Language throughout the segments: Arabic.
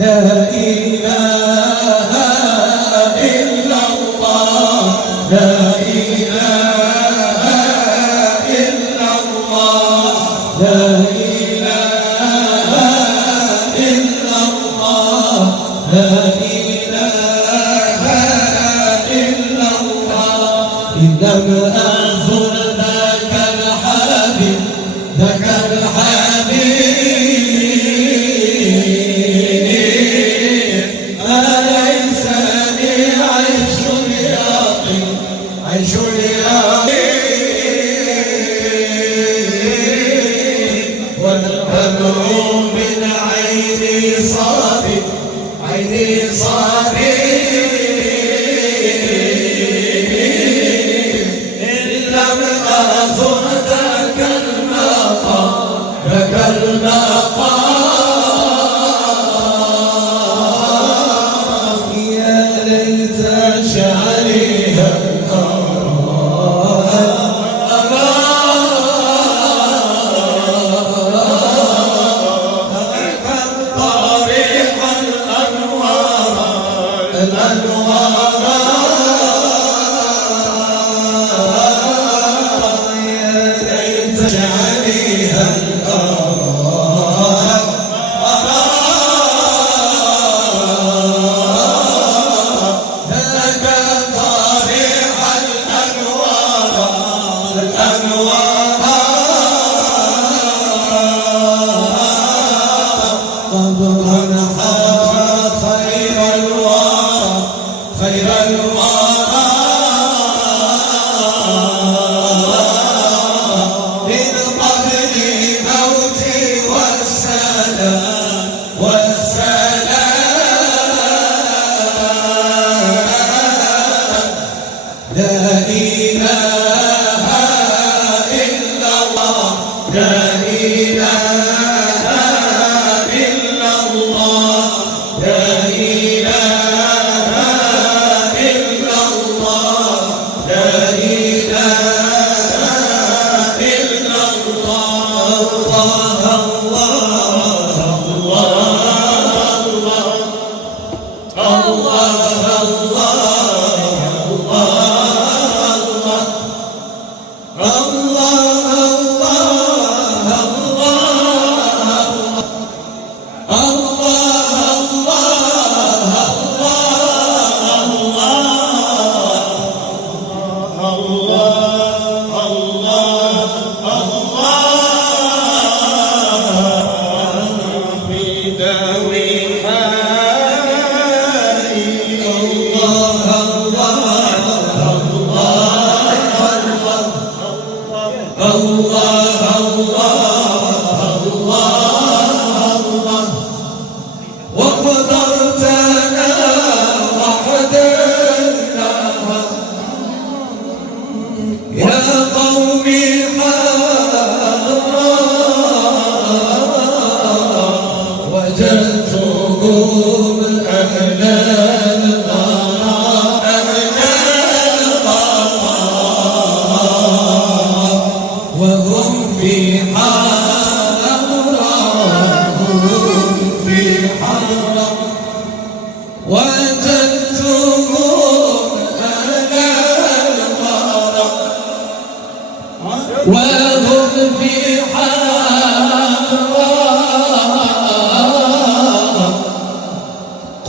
لا إله إلا الله لا إله إلا الله لا إله إلا الله لا إله إلا الله إن لم أزل ذاك الحبيب ذاك الحبيب أليس لي عيش اليقين عيش اليقين والبدر من عيني صافي عيني صافي إن لم أزر ذاك المقام ذاك المقام يا ليت شعري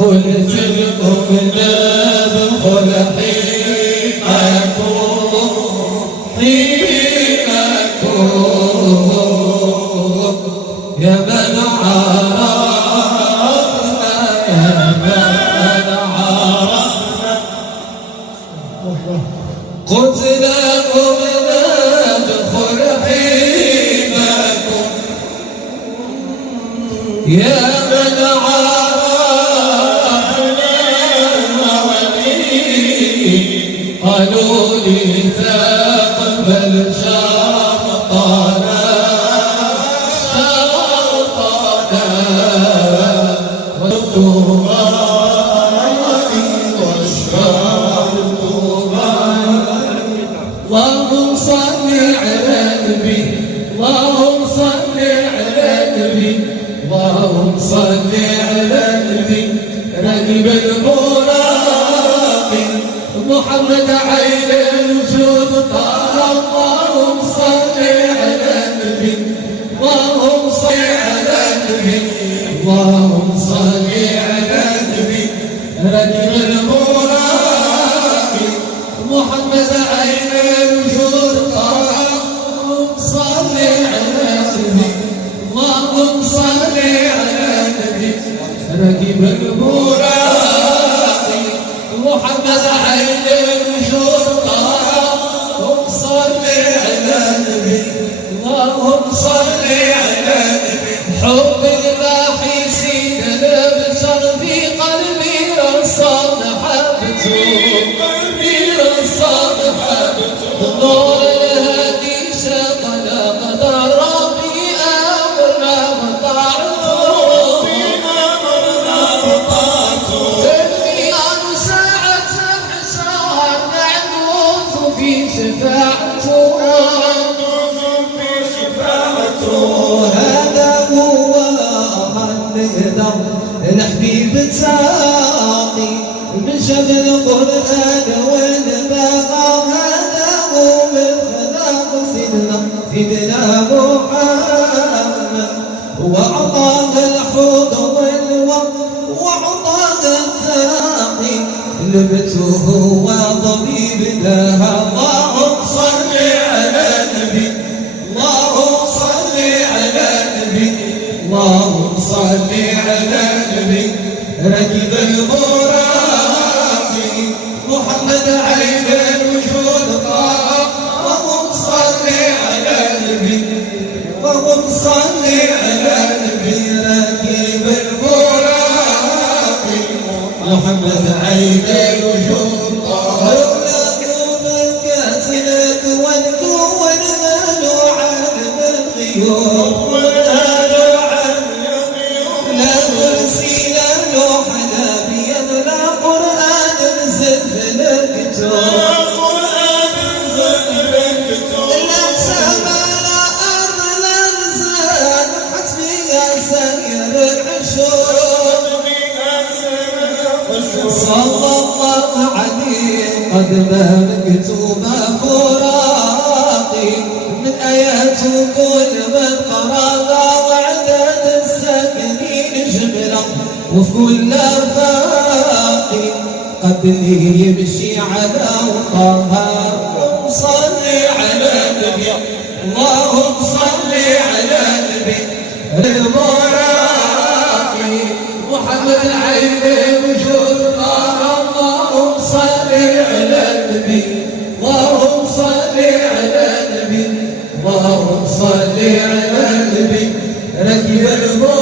قلت لكم ندخل حين أكون يا من عرفنا يا من عرفنا قلت لكم ندخل حين أكون يا من عرفنا قالوا لي تقبل شرطنا والترابي والشرط اللهم صل على النبي اللهم صل على النبي اللهم صل على النبي اللهم صل على النبي رجل المراقي محمد عين الوجود اللهم صل على النبي اللهم صل على النبي رقيب المراقي محمد عين الوجود اللهم صل على النبي اللهم صل على النبي حب الباحي سيد البشر في قلبي رصاد حبته قلبي رصاد حبته النور الهادي شغل قدر ربي امرنا وطاعته تلميذ ساعة الحساب نعوذ في شفاعته هذا هو الندم الحبيب التاقي من شبه القرآن والباقى هذا هو من خلاق سيدنا محمد وأعطاه الحوض والوقت وأعطاه التاقي لبته وضبيب لها اللهم صل على النبي اللهم صل على النبي اللهم صل على النبي ركب المراقي محمد عين الوجود اللهم صل على النبي اللهم صل على النبي ركب المراقي محمد عين الوجود لا مرسل لوح نبيا لا قرآن نزل في الكتب لا سما لا أرض لا نزال حسبي يا سير العشور صلى الله عليه قد ما مكتوب فراقي من آيات كل من قرأها وعدد الساكنين جملة وفي كل فاقي قبلي يمشي على وطاها اللهم صل على النبي اللهم صل على النبي المراقي محمد عين الوجود اللهم صل على النبي اللهم صل على النبي اللهم صل على النبي ركب المراقي